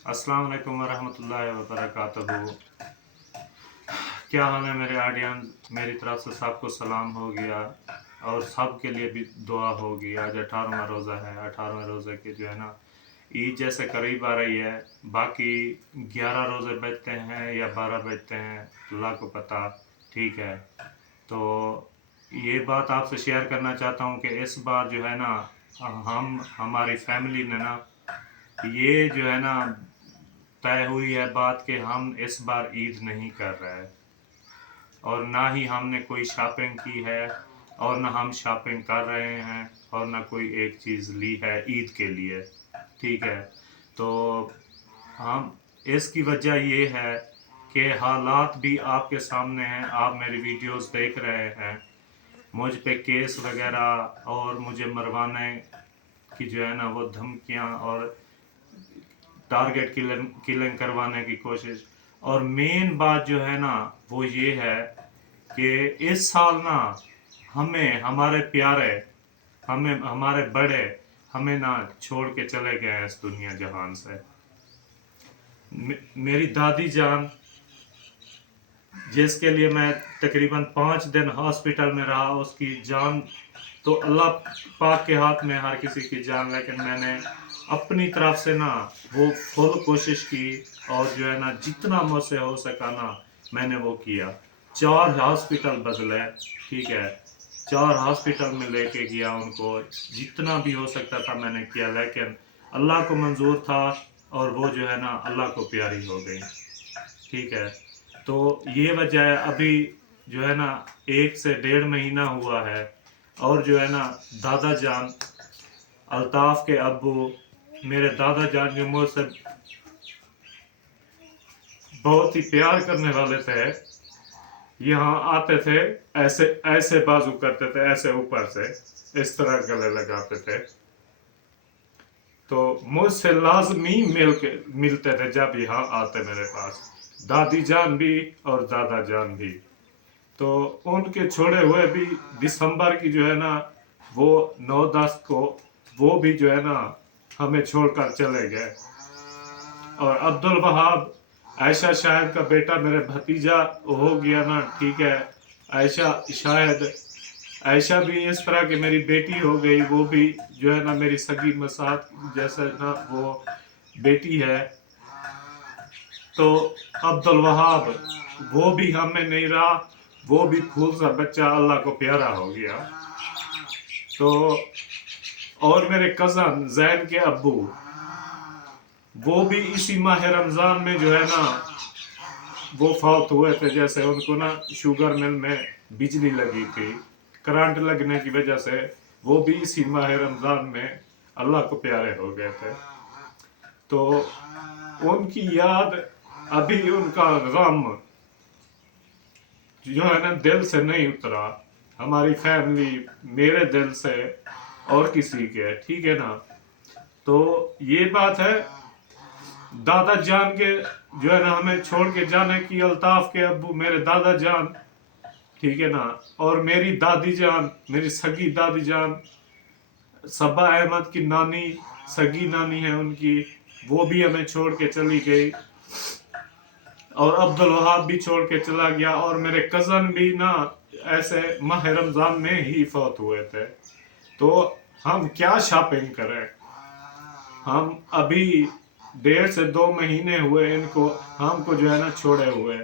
अस्सलाम वालेकुम वरहमतुल्लाहि वबरकातुहू। क्या हाल है मेरे ऑडियंस? मेरी तरफ से सबको सलाम हो गया और सब के लिए भी दुआ होगी। आज 18वां रोज़ा है। 18वें रोज़े की जो है ना ईद जैसे करीब आ रही है। बाकी 11 रोज़े बचते हैं या 12 बचते हैं, अल्लाह को पता। ठीक है, तो ये बात आपसे शेयर करना चाहता हूँ कि इस बार जो है ना हम हमारी फैमिली ने ना ये जो है ना तय हुई है बात कि हम इस बार ईद नहीं कर रहे और ना ही हमने कोई शॉपिंग की है और ना हम शॉपिंग कर रहे हैं और ना कोई एक चीज़ ली है ईद के लिए। ठीक है, तो हम इसकी वजह ये है कि हालात भी आपके सामने हैं, आप मेरी वीडियोस देख रहे हैं। मुझ पे केस वगैरह और मुझे मरवाने की जो है ना वो धमकियां और टारगेट किलिंग करवाने की कोशिश। और मेन बात जो है ना वो ये है कि इस साल ना हमें हमारे प्यारे, हमें हमारे बड़े हमें ना छोड़ के चले गए हैं इस दुनिया जहान से। मेरी दादी जान, जिसके लिए मैं तकरीबन 5 दिन हॉस्पिटल में रहा, उसकी जान तो अल्लाह पाक के हाथ में हर किसी की जान, लेकिन मैंने अपनी तरफ से ना वो फुल कोशिश की और जो है ना जितना मुझसे हो सका ना मैंने वो किया। 4 हॉस्पिटल बदले, ठीक है, 4 हॉस्पिटल में लेके गया उनको, जितना भी हो सकता था मैंने किया, लेकिन अल्लाह को मंजूर था और वो जो है ना अल्लाह को प्यारी हो गई। ठीक है, तो ये वजह है। अभी जो है ना 1 से 1.5 महीना हुआ है और जो है ना दादा जान, अल्ताफ के अब्बू, मेरे दादा जान जो मुझसे बहुत ही प्यार करने वाले थे, यहाँ आते थे, ऐसे ऐसे बाजू करते थे, ऐसे ऊपर से इस तरह गले लगाते थे, तो मुझसे लाजमी मिलते थे जब यहाँ आते मेरे पास, दादी जान भी और दादा जान भी। तो उनके छोड़े हुए भी दिसंबर की जो है ना वो 9-10 को वो भी जो है ना हमें छोड़कर चले गए। और अब्दुल वहाब, आयशा शाहिद का बेटा, मेरे भतीजा हो गया ना, ठीक है, आयशा शाहिद, आयशा भी इस तरह की मेरी बेटी हो गई, वो भी जो है ना मेरी सगी मसात जैसे ना वो बेटी है। तो अब्दुल वहाब वो भी हमें नहीं रहा, वो भी फूल सा बच्चा अल्लाह को प्यारा हो गया। तो और मेरे कजन जैन के अब्बू, वो भी इसी माह रमजान में जो है ना वो फौत हुए थे। जैसे उनको ना शुगर मिल में बिजली लगी थी, करंट लगने की वजह से वो भी इसी माह रमजान में अल्लाह को प्यारे हो गए थे। तो उनकी याद, अभी उनका गम जो है ना दिल से नहीं उतरा, हमारी फैमिली, मेरे दिल से और किसी के, ठीक है ना। तो ये बात है, दादा जान के जो है ना हमें छोड़ के जाने की, अल्ताफ के अब्बू मेरे दादा जान, ठीक है ना, और मेरी दादी जान, मेरी सगी दादी जान, सबा अहमद की नानी, सगी नानी है उनकी, वो भी हमें छोड़ के चली गई। और अब्दुल वहाब भी छोड़ के चला गया और मेरे कजन भी ना ऐसे माह रमजान में ही फौत हुए थे। तो हम क्या शॉपिंग करें? हम अभी 1.5 से 2 महीने हुए इनको, हमको जो है ना छोड़े हुए,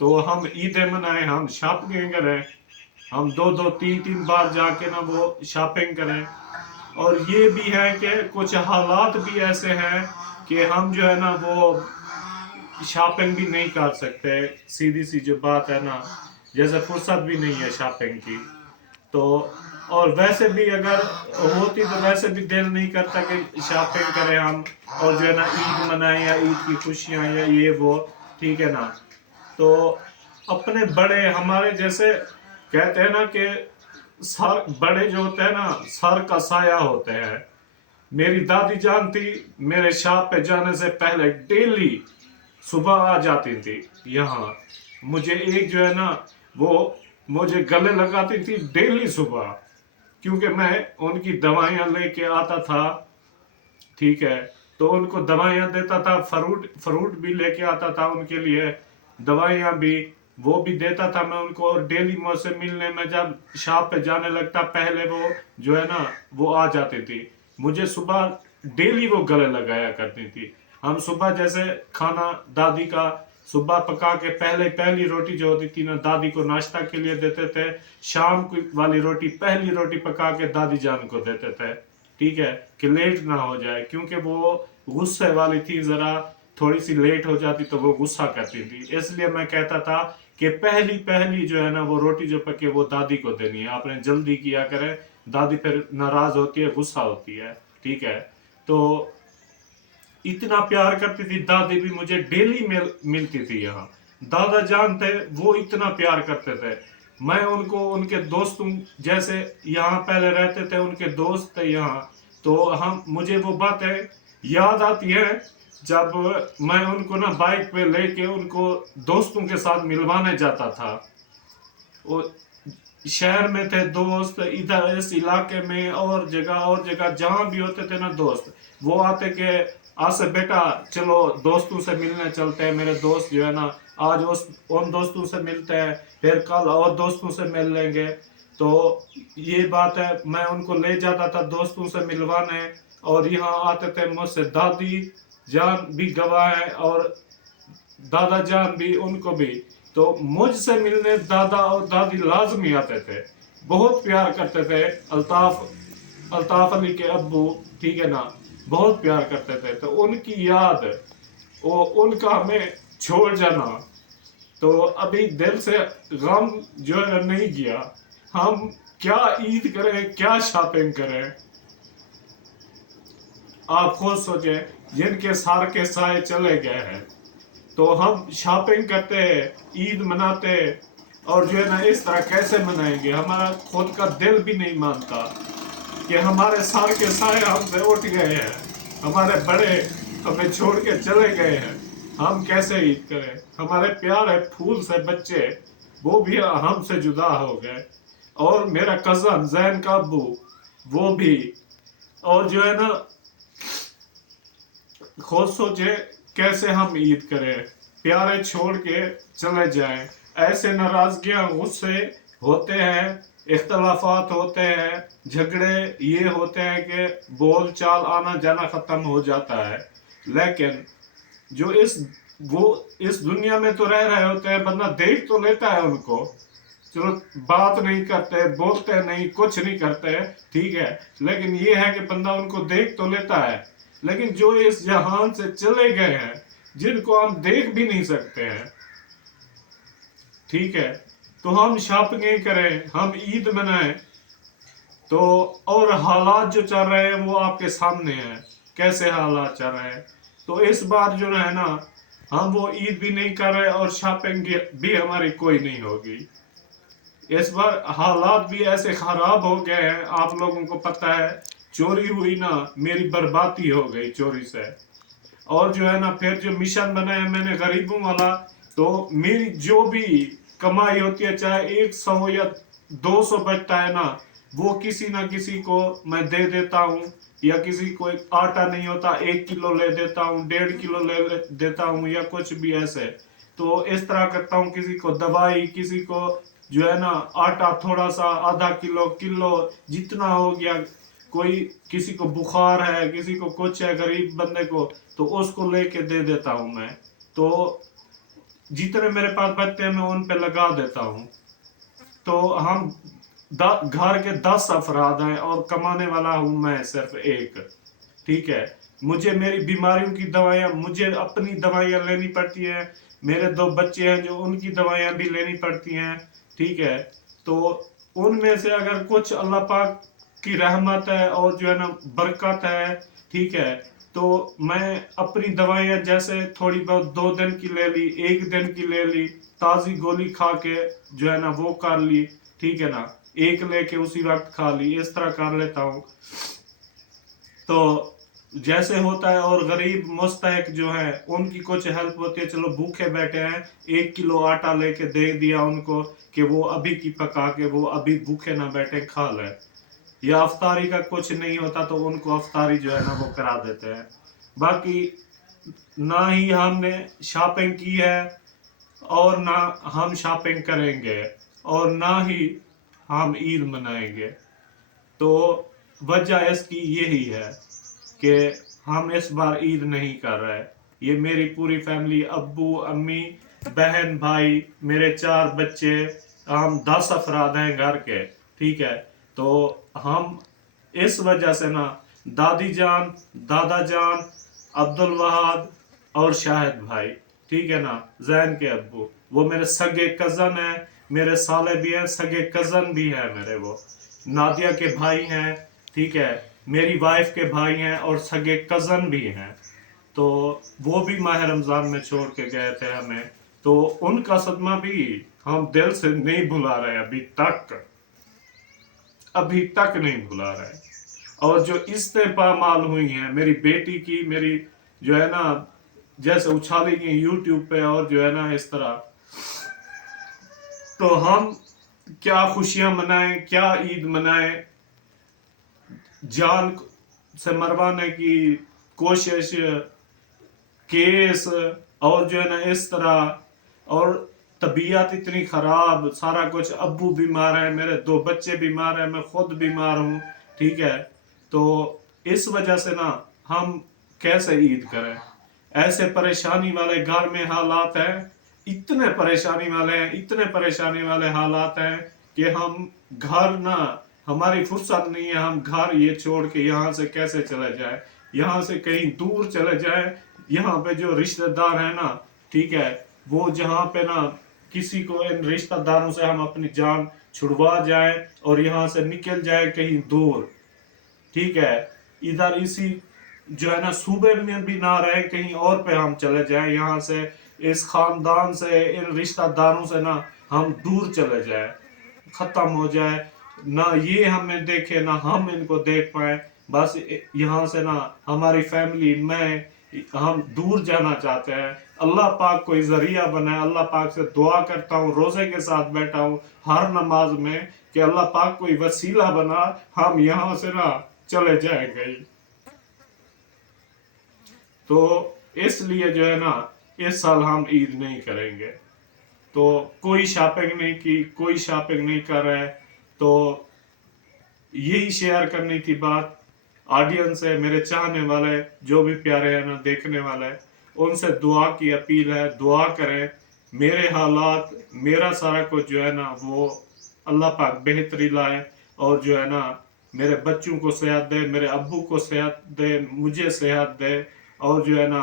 तो हम ईदें मनाएं, हम शॉपिंग करें, हम 2-2 3-3 बार जाके ना वो शॉपिंग करें। और ये भी है कि कुछ हालात भी ऐसे हैं कि हम जो है ना वो शॉपिंग भी नहीं कर सकते। सीधी सी जो बात है ना, जैसे फुर्सत भी नहीं है शॉपिंग की। तो और वैसे भी अगर होती तो वैसे भी दिल नहीं करता कि शॉपिंग करें हम और जो है ना ईद मनाएं या ईद की खुशियां या ये वो, ठीक है ना। तो अपने बड़े, हमारे जैसे कहते हैं ना कि सर बड़े जो होते हैं ना सर का साया होते हैं। मेरी दादी जान थी, मेरे शॉप पे जाने से पहले डेली सुबह आ जाती थी यहाँ, मुझे एक जो है ना वो मुझे गले लगाती थी डेली सुबह, क्योंकि मैं उनकी दवाइयाँ लेके आता था, ठीक है। तो उनको दवाइयाँ देता था, फ्रूट भी लेके आता था उनके लिए, दवाइयाँ भी वो भी देता था मैं उनको। और डेली मुझसे मिलने में जब शॉप पे जाने लगता, पहले वो जो है ना वो आ जाती थी, मुझे सुबह डेली वो गले लगाया करती थी। हम सुबह जैसे खाना दादी का सुबह पका के पहले पहली रोटी जो होती थी ना दादी को नाश्ता के लिए देते थे, शाम की वाली रोटी पहली रोटी पका के दादी जान को देते थे, ठीक है, कि लेट ना हो जाए, क्योंकि वो गुस्से वाली थी जरा, थोड़ी सी लेट हो जाती तो वो गुस्सा करती थी। इसलिए मैं कहता था कि पहली पहली जो है ना वो रोटी जो पके वो दादी को देनी है, आपने जल्दी किया करें, दादी फिर नाराज होती है, गुस्सा होती है, ठीक है। तो इतना प्यार करती थी दादी भी, मुझे डेली मिलती थी यहाँ। दादा जान थे वो इतना प्यार करते थे, मैं उनको उनके दोस्तों जैसे यहाँ पहले रहते थे, उनके दोस्त थे यहाँ। तो हम मुझे वो बातें याद आती है जब मैं उनको ना बाइक पे लेके उनको दोस्तों के साथ मिलवाने जाता था। वो शहर में थे दोस्त, इधर इस इलाके में और जगह जहां भी होते थे ना दोस्त, वो आते के आज से बेटा चलो दोस्तों से मिलने चलते हैं, मेरे दोस्त जो है ना आज उन दोस्तों से मिलते हैं, फिर कल और दोस्तों से मिल लेंगे। तो ये बात है, मैं उनको ले जाता था दोस्तों से मिलवाने, और यहाँ आते थे मुझसे दादी जान भी गवाह है और दादा जान भी, उनको भी। तो मुझसे मिलने दादा और दादी लाजमी आते थे, बहुत प्यार करते थे। अल्ताफ अली के अब्बू, ठीक है ना, बहुत प्यार करते थे। तो उनकी याद, वो उनका हमें छोड़ जाना, तो अभी दिल से गम जो है नहीं गया। हम क्या ईद करें, क्या शॉपिंग करें, आप खुद सोचे, जिनके सार के साए चले गए हैं, तो हम शॉपिंग करते हैं, ईद मनाते हैं, और जो है ना इस तरह कैसे मनाएंगे, हमारा खुद का दिल भी नहीं मानता कि हमारे सार के साए हमसे उठ गए हैं, हमारे बड़े हमें छोड़ के चले गए हैं, हम कैसे ईद करें। हमारे प्यारे फूल से बच्चे वो भी हमसे जुदा हो गए, और मेरा कजन जैन का अब्बू वो भी, और जो है ना खुद सोचे कैसे हम ईद करें, प्यारे छोड़ के चले जाएं। ऐसे नाराजगियां गुस्से होते हैं, इख्तलाफात होते हैं, झगड़े ये होते हैं कि बोल चाल आना जाना खत्म हो जाता है, लेकिन जो वो इस दुनिया में तो रह रहे होते हैं, बंदा देख तो लेता है उनको, चलो बात नहीं करते, बोलते नहीं, कुछ नहीं करते, ठीक है, लेकिन ये है कि बंदा उनको देख तो लेता है। लेकिन जो इस जहान से चले गए हैं, जिनको हम देख भी नहीं सकते हैं, ठीक है, तो हम शॉपिंग करें, हम ईद मनाएं, तो और हालात जो चल रहे हैं वो आपके सामने हैं, कैसे हालात चल रहे हैं। तो इस बार जो है ना हम वो ईद भी नहीं कर रहे और शॉपिंग भी हमारी कोई नहीं होगी। इस बार हालात भी ऐसे खराब हो गए हैं, आप लोगों को पता है, चोरी हुई ना, मेरी बर्बादी हो गई चोरी से। और जो है ना फिर जो मिशन बनाया मैंने गरीबों वाला, तो मेरी जो भी कमाई होती है, चाहे 100 या 200 बचता है ना, वो किसी ना किसी को मैं दे देता हूँ, या किसी को आटा नहीं होता 1 किलो ले देता हूँ, 1.5 किलो ले देता हूँ, या कुछ भी ऐसे। तो इस तरह करता हूँ, किसी को दवाई, किसी को जो है ना आटा थोड़ा सा आधा किलो किलो जितना हो गया, कोई किसी को बुखार है, किसी को कुछ है गरीब बंदे को, तो उसको लेके दे देता हूं मैं। तो जितने मेरे पास बचते हैं मैं उन पे लगा देता हूं। तो हम घर के 10 अफराद हैं और कमाने वाला हूं मैं सिर्फ एक, ठीक है। मुझे मेरी बीमारियों की दवाइयाँ, मुझे अपनी दवाइयाँ लेनी पड़ती हैं, मेरे 2 बच्चे हैं जो उनकी दवाइयाँ भी लेनी पड़ती हैं, ठीक है। तो उनमें से अगर कुछ अल्लाह पाक की रहमत है और जो है ना बरकत है, ठीक है, तो मैं अपनी दवाइयाँ जैसे थोड़ी बहुत 2 दिन की ले ली, 1 दिन की ले ली, ताज़ी गोली खा के जो है ना वो कर ली, ठीक है ना, एक लेके उसी वक्त खा ली, इस तरह कर लेता हूँ। तो जैसे होता है, और गरीब मुस्तहक जो है उनकी कुछ हेल्प होती है, चलो भूखे बैठे हैं 1 किलो आटा लेके दे दिया उनको कि वो अभी की पका के वो अभी भूखे ना बैठे खा ले, या अफ्तारी का कुछ नहीं होता तो उनको अफ्तारी जो है ना वो करा देते हैं। बाकी ना ही हमने शॉपिंग की है और ना हम शॉपिंग करेंगे और ना ही हम ईद मनाएंगे। तो वजह इसकी यही है कि हम इस बार ईद नहीं कर रहे। ये मेरी पूरी फैमिली, अब्बू, अम्मी, बहन, भाई, मेरे 4 बच्चे, हम 10 अफराद हैं घर के, ठीक है। तो हम इस वजह से ना दादी जान, दादा जान, अब्दुल वहाद और शाहिद भाई, ठीक है ना, जैन के अब्बू, वो मेरे सगे कज़न हैं, मेरे साले भी हैं, सगे कज़न भी हैं मेरे, वो नादिया के भाई हैं, ठीक है, मेरी वाइफ के भाई हैं और सगे कज़न भी हैं। तो वो भी माह रमज़ान में छोड़ के गए थे हमें, तो उनका सदमा भी हम दिल से नहीं भुला रहे अभी तक नहीं भुला रहे। और जो इस्तेपामाल हुई हैं मेरी बेटी की, मेरी जो है ना, जैसे उछाली गई यूट्यूब पे और जो है ना इस तरह, तो हम क्या खुशियां मनाएं, क्या ईद मनाएं, जान से मरवाने की कोशिश, केस और जो है ना इस तरह, और तबीयत इतनी खराब, सारा कुछ, अब्बू बीमार है, मेरे 2 बच्चे बीमार हैं, मैं खुद बीमार हूँ, ठीक है। तो इस वजह से ना हम कैसे ईद करें, ऐसे परेशानी वाले घर में हालात हैं, इतने परेशानी वाले हैं, इतने परेशानी वाले हालात हैं कि हम घर ना, हमारी फुर्सत नहीं है, हम घर ये छोड़ के यहाँ से कैसे चले जाए, यहाँ से कहीं दूर चले जाए। यहाँ पे जो रिश्तेदार है ना, ठीक है, वो जहाँ पे ना किसी को, इन रिश्तेदारों से हम अपनी जान छुड़वा जाए और यहाँ से निकल जाए कहीं दूर, ठीक है, इधर इसी जो है ना सूबे में भी ना रहे, कहीं और पे हम चले जाए, यहाँ से, इस खानदान से, इन रिश्तेदारों से ना हम दूर चले जाए, खत्म हो जाए, ना ये हमें देखे ना हम इनको देख पाए, बस यहाँ से ना हमारी फैमिली, मैं, हम दूर जाना चाहते हैं। अल्लाह पाक कोई जरिया बनाए, अल्लाह पाक से दुआ करता हूँ, रोजे के साथ बैठा हूँ हर नमाज में कि अल्लाह पाक कोई वसीला बना, हम यहाँ से ना चले जाएंगे। तो इसलिए जो है ना इस साल हम ईद नहीं करेंगे। तो कोई शॉपिंग नहीं की, कोई शॉपिंग नहीं कर रहे। तो यही शेयर करनी थी बात ऑडियंस है, मेरे चाहने वाले, जो भी प्यारे हैं ना देखने वाले, उनसे दुआ की अपील है, दुआ करें, मेरे हालात, मेरा सारा कुछ जो है ना वो अल्लाह पाक बेहतरी लाए, और जो है ना मेरे बच्चों को सेहत दे, मेरे अब्बू को सेहत दे, मुझे सेहत दे, और जो है ना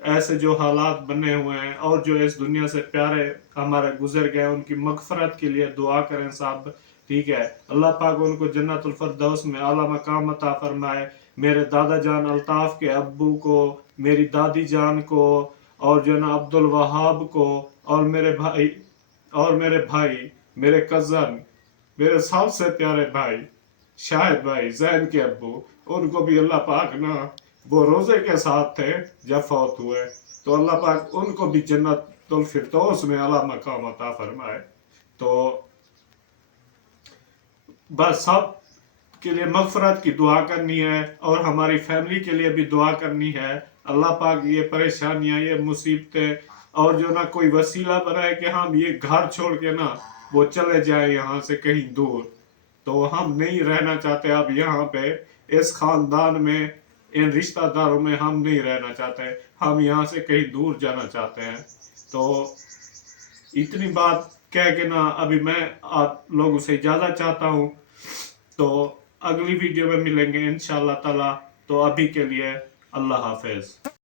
ऐसे जो हालात बने हुए हैं और जो इस दुनिया से प्यारे हमारे गुजर गए, उनकी मगफरत के लिए दुआ करें साहब, ठीक है। अल्लाह पाक उनको जन्नतुल फरदौस में आला मकाम अता फरमाए। मेरे दादा जान अल्ताफ के अब्बू को, मेरी दादी जान को, और जो ना अब्दुल वहाब को, और मेरे भाई, मेरे कज़न, मेरे सबसे प्यारे भाई शाहिद भाई, जैन के अब्बू, उनको भी अल्लाह पाक ना, वो रोजे के साथ थे जब फौत हुए, तो अल्लाह पाक उनको भी जन्नतुल फिरदौस में आला मकाम अता फरमाए। तो बस सब के लिए मगफरत की दुआ करनी है और हमारी फैमिली के लिए भी दुआ करनी है। अल्लाह पाक ये परेशानियां, ये मुसीबतें, और जो ना कोई वसीला बनाए कि हम ये घर छोड़ के ना वो चले जाए यहाँ से कहीं दूर। तो हम नहीं रहना चाहते अब यहाँ पे, इस खानदान में, इन रिश्तेदारों में हम नहीं रहना चाहते, हम यहाँ से कहीं दूर जाना चाहते हैं। तो इतनी बात कह के ना अभी मैं आप लोगों से इजाज़त चाहता हूँ। तो अगली वीडियो में मिलेंगे इंशाअल्लाह ताला। तो अभी के लिए अल्लाह हाफिज।